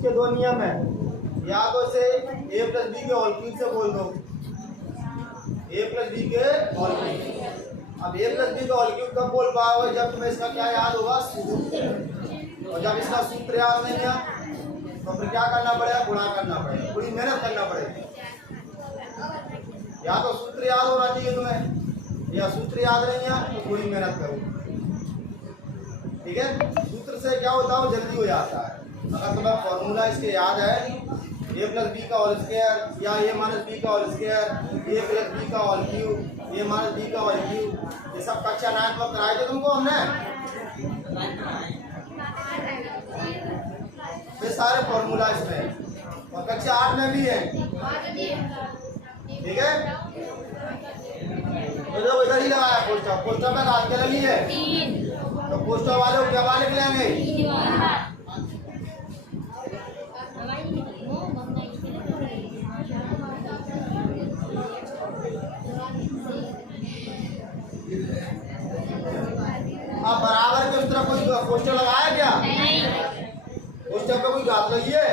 इसके दो नियम है, या तो से a प्लस बी के होल क्यूब से बोल दो, a प्लस बी के होल क्यूब। अब a प्लस बी का होल क्यूब कब बोल पाओगे? जब तुम्हें इसका क्या याद होगा? सूत्र। और जब इसका सूत्र याद नहीं है तो फिर क्या करना पड़ेगा? गुणा करना पड़ेगा, पूरी मेहनत करना पड़ेगी। या तो सूत्र याद होना चाहिए तुम्हें, या सूत्र याद नहीं है तो पूरी मेहनत करो। ठीक है, सूत्र से क्या होता है? वो जल्दी हो जाता है। अगर तुम्हें फॉर्मूला इसके याद है, a प्लस बी का होल स्क्वायर या a माइनस बी का whole square, a plus B का whole cube, a minus B का होल क्यूब, ये सब कक्षा 9 में कराए थे तुमको हमने। ये सारे फॉर्मूला इसमें, और कक्षा 8 में भी है। ठीक है, तो जो इधर ही लगाया पोस्टर, पोस्टर पे काट के लगी है, तो पोस्टर वाले को क्या वाले लेंगे? अब बराबर के उस तरफ कोई पोस्टर लगाया क्या? पोस्टर पे कोई घात लगी है?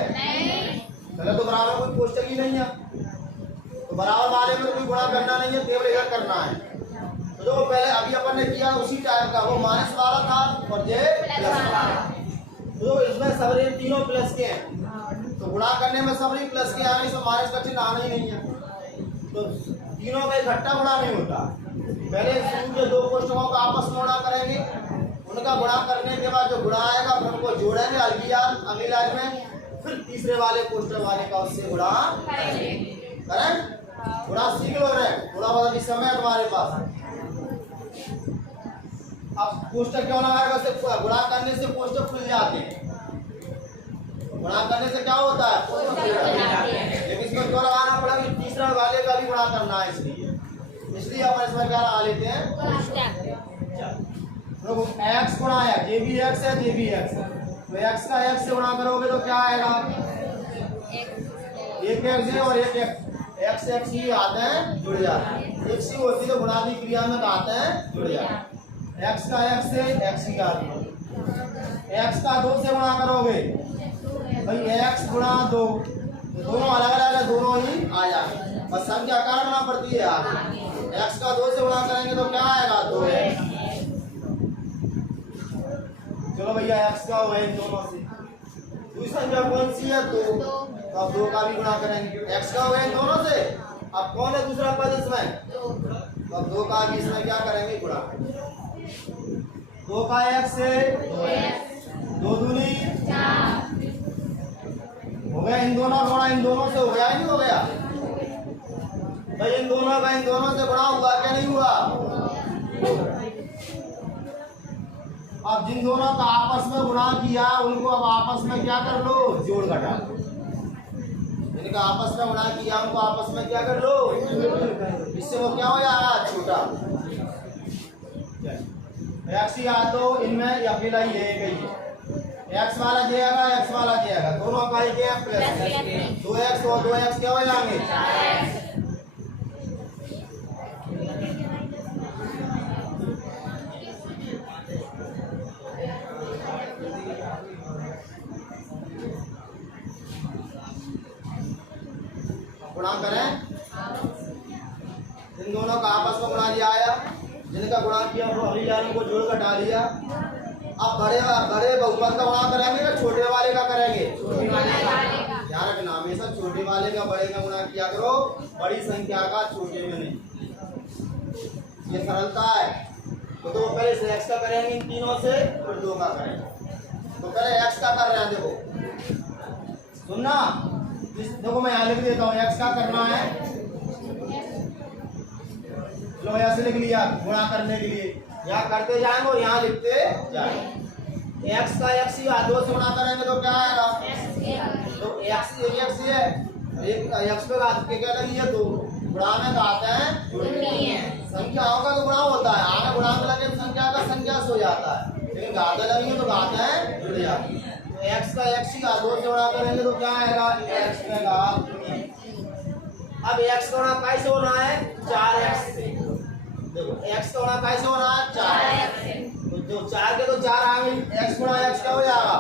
पहले तो बराबर कोई पोस्टर ही नहीं है, तो बराबर वाले में कोई गुणा करना नहीं है, केवल इधर करना है। तो जो पहले अभी अपन ने किया उसी टाइप का, वो माइनस वाला था और ये प्लस वाला। तो इसमें सबरे तीनों प्लस के हैं, तो गुणा करने में सबरे प्लस के आने से माइनस का चिन्ह आना ही नहीं है, तो तीनों का इकट्ठा गुणा नहीं होता। पहले जो दो कोष्ठकों का आपस में गुणा करेंगे, उनका गुणा करने के बाद जो गुणा आएगा फिर उनको जोड़ेंगे अगली लाइन में, फिर तीसरे वाले कोष्ठक वाले का उससे गुणा करें। गुणा सीख लो रहे, थोड़ा बहुत समय है तुम्हारे पास। अब कोष्ठक क्यों लगाएगा? उससे गुणा करने से कोष्ठक खुल जाते हैं। गुणा करने से क्या होता है? कोष्ठक खुल जाते हैं। लेकिन इसमें क्यों लगाना पड़ा? कि तीसरा वाले का भी गुणा करना है, इसलिए अपन इसमें क्या लगा लेते हैं? देखो x गुणा है, जे भी x है, जे भी x है, तो x का x से गुणा करोगे तो क्या आएगा? एक x है और एक x, x ही आते हैं जुड़ जाते हैं, x ही होती है तो गुणा की क्रिया में आते हैं जुड़ जाते हैं। x का x से x ही आती है। x का 2 से गुणा करोगे भाई x गुणा 2, दोनों अलग अलग है, दोनों ही आ जाएंगे, बस संख्या काटना पड़ती है आगे। x का 2 से गुणा करेंगे तो क्या आएगा? 2x। चलो भैया x का होगा इन दोनों से, दूसरी संख्या कौन सी है? 2, तो अब 2 का भी गुणा करेंगे। x का होगा इन दोनों से, अब कौन है दूसरा पद इसमें? तो अब 2 का भी इसमें क्या करेंगे? गुणा। 2 का x से 2 दूनी 4 हो गया। इन दोनों गुणा इन दोनों से हो गया, नहीं हो गया भाई? इन दोनों का इन दोनों से गुणा हुआ क्या? नहीं हुआ। अब जिन दोनों का आपस में गुणा किया उनको अब आपस में क्या कर लो? जोड़ घटा लो। जिनका आपस में गुणा किया उनको आपस में क्या कर लो? इससे वो क्या हो जाएगा? छोटा। x या तो इनमें अकेला ही है, x वाला जाएगा, x वाला जाएगा, दोनों का ही क्या? प्लस 2x और 2x क्या हो जाएंगे? 4x। गुणा करें, इन दोनों का आपस में गुणा लिया आया, जिनका गुणा किया वो अगली लाइन को जोड़ कर डाल दिया। अब बड़े बहुपद का गुणा करेंगे या छोटे वाले का करेंगे? छोटे वाले का। ध्यान रखना हमेशा छोटे वाले का बड़े का गुणा किया करो, बड़ी संख्या का छोटे में नहीं, ये सरलता है। तो पहले से x का करेंगे इन तीनों से, फिर 2 का करेंगे। तो पहले x का कर रहे हैं, देखो सुनना, देखो मैं यहाँ लिख देता हूँ x का करना है, लो ऐसे लिख लिया गुणा करने के लिए, यहाँ करते जाएंगे और यहाँ लिखते जाएंगे। x का x ही 2 से गुणा करेंगे तो क्या आएगा? तो x है, एक x पे घात के क्या लगी है? 2, गुणा में घात है संख्या होगा तो गुणा होता है, आगे गुणा में लगे संख्या का संख्या से हो जाता है, लेकिन घात लगी है तो घात है जुड़ जाती है। तो x का x ही 2 से गुणा करेंगे तो क्या आएगा? x में घात। अब x का गुणा कैसे होना है? 4x से। देखो x का गुणा कैसे होना है? 4x से। तो जो 4 के तो 4 आ गई, x गुणा x क्या हो जाएगा?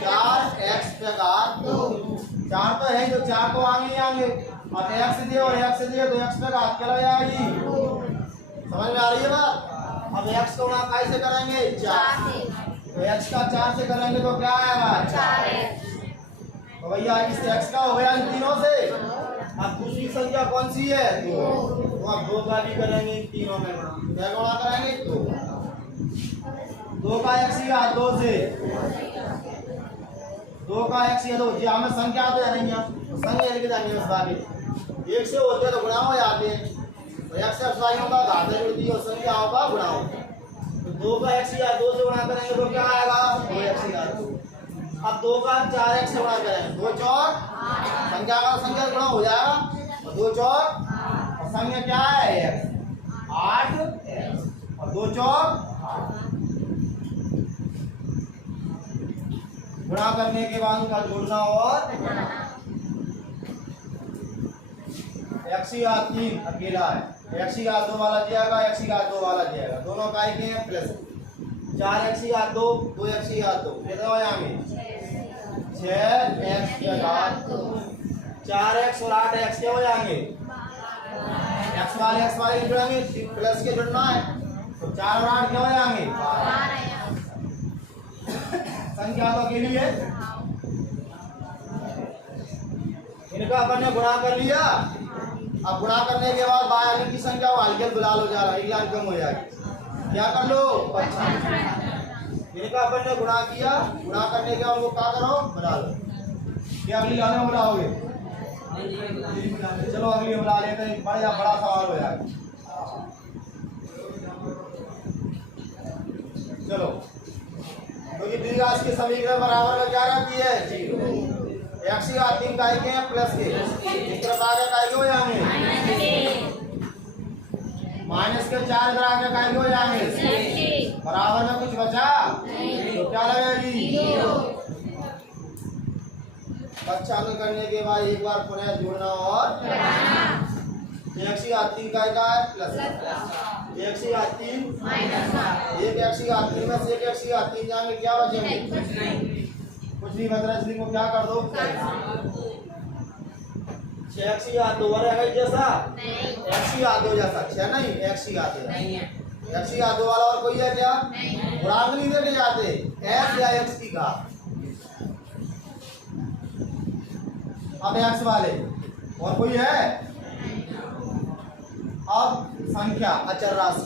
4x पे घात 2। 4 तो है जो 4 तो आगे ही आएंगे। अब x दिए और x दिए तो x पे घात क्या जाएगी? समझ में आ रही है बात? अब x को गुणा कैसे करेंगे? 4 से। तो x का 4 से करेंगे तो क्या आएगा? 4x। तो भैया इस x का हो गया इन तीनों से। अब दूसरी संख्या कौन सी है? 2। तो अब 2 का भी करेंगे इन तीनों में गुणा। क्या गुणा करेंगे? 2 का x या 2 से 2 का x या 2 जी हमें संख्या तो है नहीं है तो संख्या लेके जानी है उस बाकी एक से होते तो गुणा हो जाते हैं। तो x से अक्षराइयों का घात जुड़ती है और संख्याओं का गुणा होता है। तो 2 का x या 2 से गुणा करेंगे तो क्या आएगा? 2x या 2। अब 2 का 4x से गुणा करेंगे 2 चौक संख्या का संख्या गुणा हो जाएगा और 2 चौक और संख्या क्या है? x 8 और 2 चौक गुणा करने के बाद उनका जोड़ना और x या 3 अकेला है x या 2 वाला जाएगा x या 2 वाला जाएगा दोनों का एक है प्लस 4x या 2 2x या 2 ये तो आएंगे 6x के घात 4x और 8x क्या हो जाएंगे? x वाले जुड़ेंगे प्लस के जुड़ना है तो 4 और 8 क्या हो जाएंगे? संख्या तो अकेली है। इनका अपन ने गुणा कर लिया। अब गुणा करने के बाद बाहर की संख्या हल्के गुलाल हो जा रहा है, एक लाख कम हो जाएगी। क्या कर लो? 55। इनका अपन ने गुणा किया। गुणा करने के बाद वो क्या करो? बना लो। क्या अगली लाने में बनाओगे? चलो अगली बना लेते हैं। बड़ा सवाल हो जाएगा। चलो क्योंकि द्विघात के समीकरण बराबर का क्या रहती है? 0। x या 3 का के प्लस के इस तरफ आगे का हो जाएंगे माइनस के 4 इधर आगे का हो जाएंगे बराबर में कुछ बचा तो क्या लगेगी? 0। बस चालू करने के बाद एक बार पुनः जोड़ना और x या 3 का प्लस x या 3 एक x या 3 में से एक x या 3 जाएंगे क्या बचेंगे? कुछ नहीं बच रहा इसलिए को क्या कर दो 6x या 2 रहेगा जैसा x या 2 जैसा 6 नहीं x या 2 नहीं है x या 2 वाला और कोई है क्या? गुणांक नहीं देके जाते x या x की घात। अब x वाले और कोई है? अब संख्या अचर राशि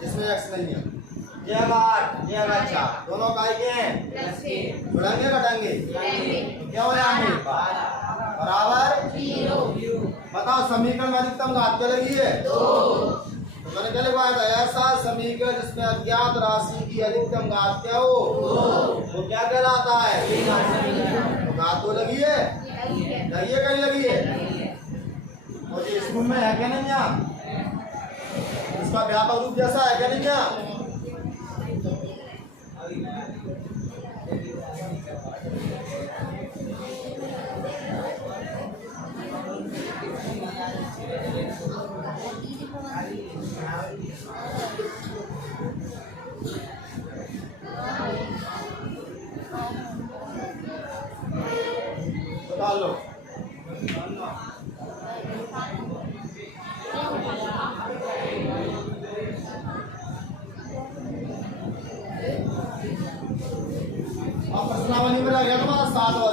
जिसमें x नहीं है जगह 8 जगह 4 दोनों का जुड़ेंगे घटेंगे क्या हो जाएंगे? बराबर 0। बताओ समीकरण में अधिकतम घात क्या लगी है? 2। तो मैंने क्या लिखवाया था? ऐसा समीकरण जिसमें अज्ञात राशि की अधिकतम घात क्या हो? 2। वो क्या कहलाता है? तो घात तो लगी है लगी है कहीं लगी है और ये स्कूल में है क्या नहीं? यहाँ इसका व्यापक रूप जैसा है क्या नहीं? यहाँ बता लो अब प्रश्नावली में लग गया तुम्हारा 7वां